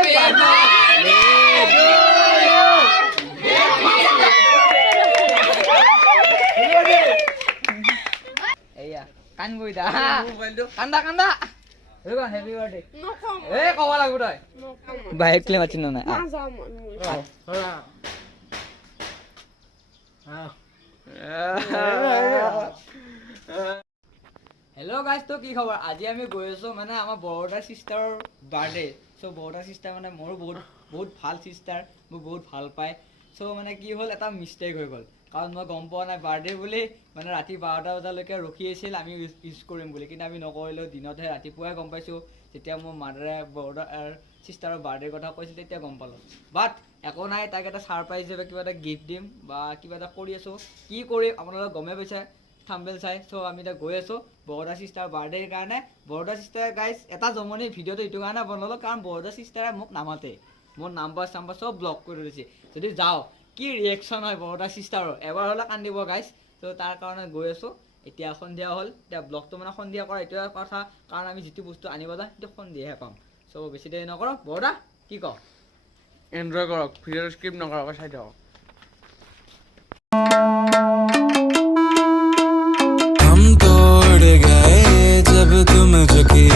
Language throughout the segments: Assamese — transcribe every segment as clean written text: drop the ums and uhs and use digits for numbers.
Iya, kan gue dah. Kanda. Lu kan happy birthday. Kau lagu dah. Baik le macam mana? Hello guys, तो की खबर आज আমি গৈ আছো মানে আমাৰ বৰদা সিস্টাৰ বাৰ্থডে সো বৰদা সিস্টাৰ মানে মোৰ বহুত ভাল সিস্টাৰ মোক বহুত ভাল পায় সো মানে কি হ'ল এটা মিস্টেক হৈ গ'ল কাৰণ মই গম পোৱা নাই বাৰ্থডে বুলি মানে ৰাতি 12টা বজালৈকে ৰখি আছিল আমি ইউজ কৰিম বুলি কিন্তু আমি নকৰিলো দিনতহে ৰাতিপুৱাই গম পাইছো যেতিয়া মোৰ মাদাৰে বৰদাৰ সিস্টাৰৰ বাৰ্থডে কথা কৈছিল তেতিয়া গম পালো বাট একো নাই তাক এটা সাৰপ্ৰাইজ হিচাপে কিবা এটা গিফ্ট দিম বা কিবা এটা কৰি আছো কি কৰিম আপোনালোকে গমে পাইছে থাম্বনেল চাই সো আমি এটা গৈ আছো বৰদা সিস্টাৰ বাৰ্থডেৰ কাৰণে বৰদা সিস্টাৰ গাইজ এটা জমনি ভিডিঅ'টো এইটো কাৰণে বনালো কাৰণ বৰদা সিস্টাৰে মোক নামাতে মোৰ নাম্বাৰ সব ব্লক কৰি দিছে যদি যাওঁ কি ৰিয়েকশ্যন হয় বৰদা সিস্টাৰৰ এবাৰ হ'লে কান্দিব গাইজ তো তাৰ কাৰণে গৈ আছো এতিয়া সন্ধিয়া হ'ল এতিয়া ব্লগটো মানে সন্ধিয়া কৰা এইটোৱে কথা কাৰণ আমি যিটো বস্তু আনিব যাওঁ সেইটো সন্ধিয়াহে পাম সো বেছি দেৰি নকৰক বৰদা কি কওঁ এনজয় কৰক ভিডিঅ'টো স্কিপ নকৰক চাই থাকক जब तुम झुके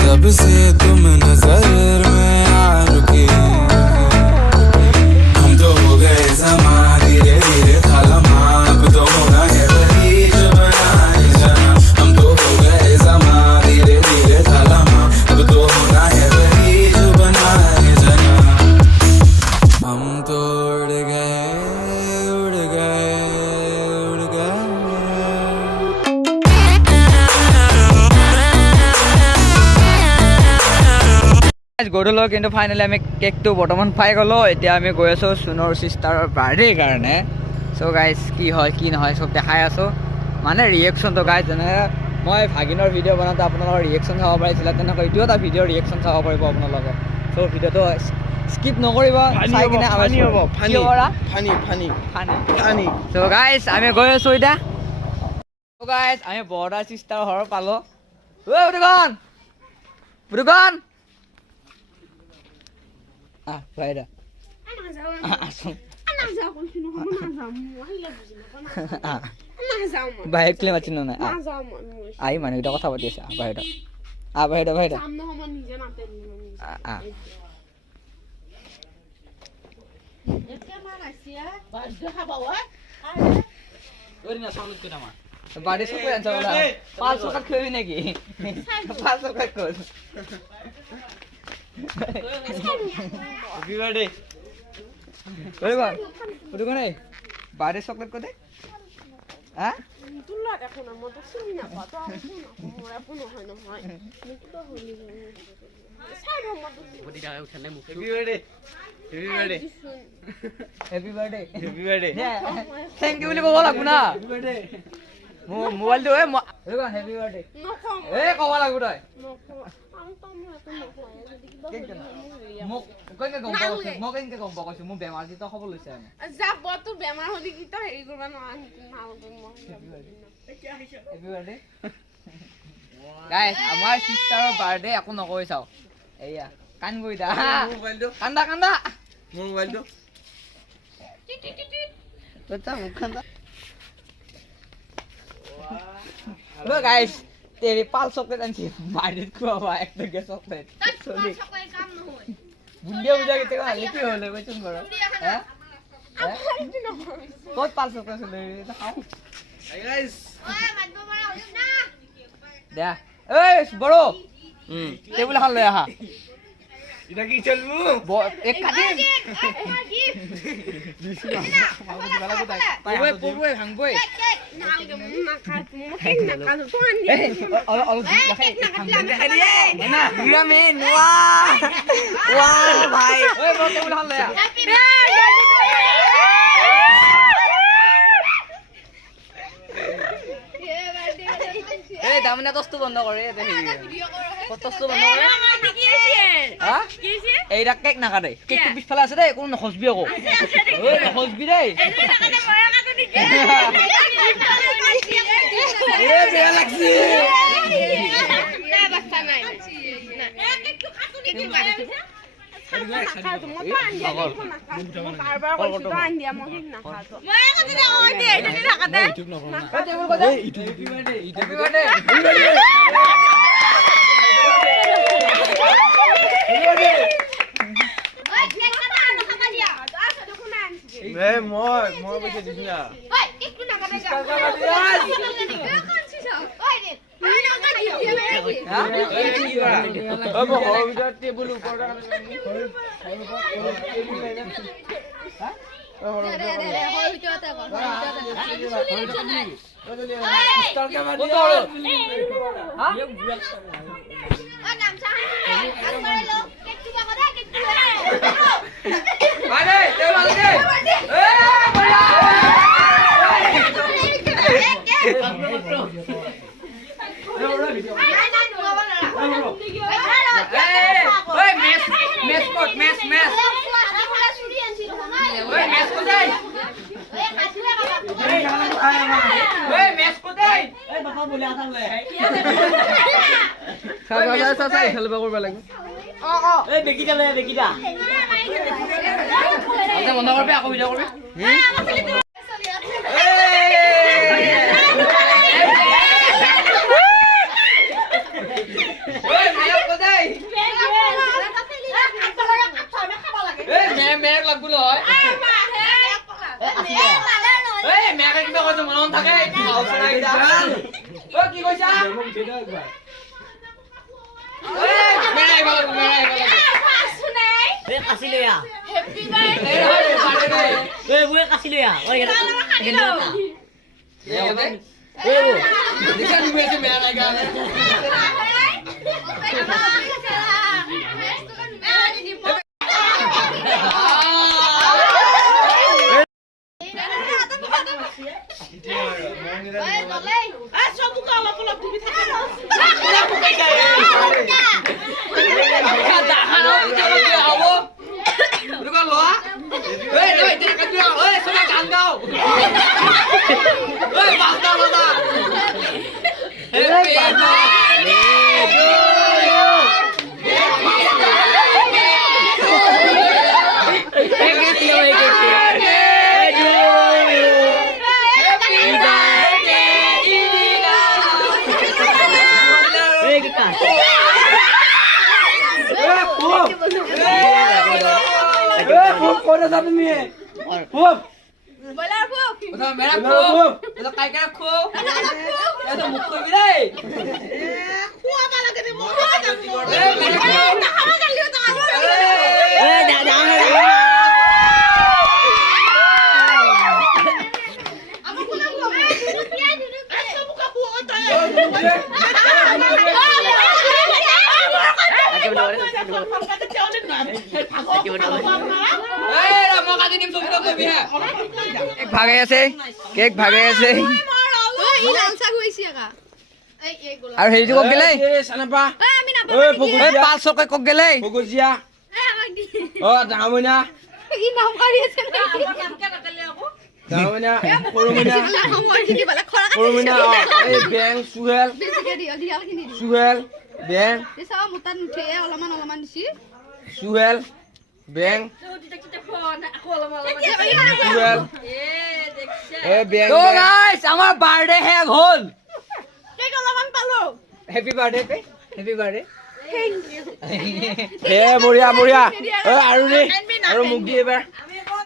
तब से तुम नजर में आ रुके हम तो हो गए ज़मा धीरे धीरे थालमा अब तो होना है वही जो बनाए जाना हम तो हो गए ज़मा धीरे धीरे थालमा अब तो होना है वही जो बनाए जाना हम तो उड़ गए গধূলি কিন্তু ফাইনেলি আমি কেকটো বৰ্তমান পাই গ'লো এতিয়া আমি গৈ আছোঁ সোণৰ সিস্টাৰৰ বাৰ্থডেৰ কাৰণে চ' গাইজ কি হয় কি নহয় চব দেখাই আছোঁ মানে ৰিয়েকশ্যনটো গাইজ যেনে মই ভাগিনৰ ভিডিঅ' বনাওঁতে আপোনালোকৰ ৰিয়েকশ্যন চাব পাৰিছিলে তেনেকৈ এইটো এটা ভিডিঅ'ৰ ৰিয়েকশ্যন চাব পাৰিব আপোনালোকে চ' ভিডিঅ'টো স্কিপ নকৰিব চাই কিনে ফানি চ' গাইজ আমি গৈ আছোঁ এতিয়া চ' গাইজ আমি বৰদা সিস্টাৰ ঘৰ পালোঁ বুধুকন Baida. Baik le macam mana? Ai mana kita kata dia sah. Baida. Baida. Baada suku yang saya ulang. Palsu kat kau ini lagi. Palsu kat kau. Happy birthday. Udah kan? Birthday chocolate ko deh. Ah? Itulah aku nama tu sini apa tu aku nak pun nak nama. Itu dah holi. Saya nama tu. Budi dah ucap nama. Happy birthday. Thank you boleh bawa lagu na. Happy birthday. Mobile tu Udah kan? Happy birthday. Kau bawa lagu dah. মোক কেনেকৈ গম পাব মই কেনেকৈ গম পাব মোৰ বেমাৰ যিটো খবৰ লৈছে যাব তো বেমাৰ হলি কি তো হেৰি কৰিব নোৱাৰা গাইজ আমাৰ সিস্টাৰৰ বাৰ্থডে একো নকৰি চাওঁ এয়া কান গৈ দা কান্দা মোৰ মোবাইলটো গাইজ तेरे पाल चॉकलेट आणि मारित खुवा একটা গে চকলেট চকলেট কাম নহয় বুন্দিয়া বুজা গেতে হলে কি হলে কইছুন বড় হ্যাঁ কত পাল চকলেট হলে খাও হাই গাইস ওই মাতব বড় হইছ না দে এই বড় টেবিল খান লই আহা এটা কি চলবো এক কাদিম পড়বই ভাঙবই দামনে তস্তু বন্ধ কৰে তস্তু বন্ধ কৰে এইটা কেক নাকাটে কেকটো পিছফালে আছে দেই কোনো নখচবি আকৌ নখচবি দেই বেয়া লাগছে মই পইচা দিছো না টেবুল ওপৰত খেলিব কৰিব লাগিব বন্ধ কৰবি আকৌ ভিডিঅ' কৰবি কি কৈছা ভাগে আছে কেক ভাগে আছে আৰু হেৰিটো কক গেলে চানাপা ওই ফগুজিয়া 500 কক গেলে ফগুজিয়া ও দামইনা কি নাম কৰি আছে দামইনা পৰমিনা এই বেং সুহেল সুহেল বেং এসা মুতান উঠে অলমান দিছি সুহেল বেং সুহেল এ বেং তো গাইস আমার বার্থডে হ্যাগ হল কেক অলমান পালো হ্যাপি বার্থডে পে হ্যাপি বার্থডে থ্যাংক ইউ এ বঢ়িয়া বঢ়িয়া এ আৰু নে আৰু মুখ দি এবাৰ